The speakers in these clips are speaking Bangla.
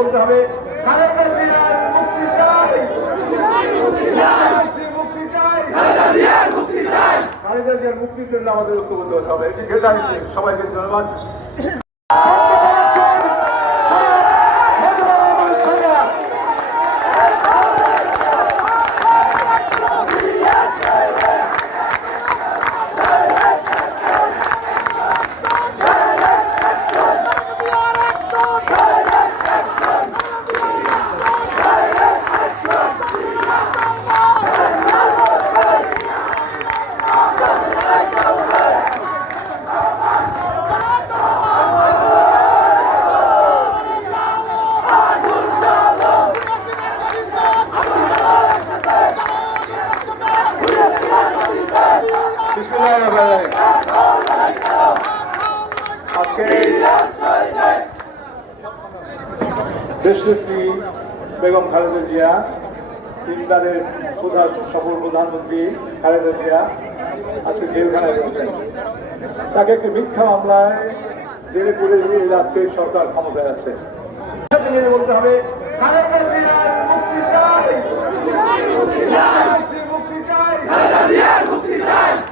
বলতে হবে মুক্তির জন্য আমাদের ঐক্যবদ্ধ হতে হবে। এটি সবাইকে ধন্যবাদ। দেশনেত্রী বেগম খালেদা জিয়া, তিনবারের সফল প্রধানমন্ত্রী খালেদা জিয়া আজকে জেলখানায় রয়েছেন। তাকে একটি মিথ্যা মামলায় জেলে পুরে দিয়ে রাজ্যে সরকার ক্ষমতায় আছে। বলতে হবে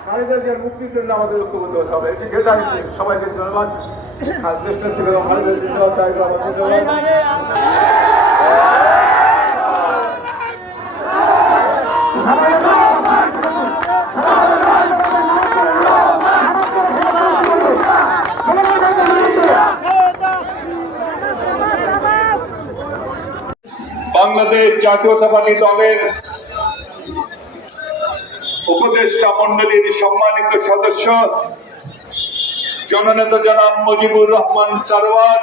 খালেদা জিয়ার মুক্তির জন্য আমাদের ঐক্যবদ্ধ হতে হবে। এটি সবাইকে ধন্যবাদ। আর দেশনেত্রী বেগম খালেদা জিয়া বাংলাদেশ জাতীয়তাবাদী দলের উপদেষ্টা মন্ডলীর সম্মানিত সদস্য জননেতা জনাব মুজিবুর রহমান সরওয়ার,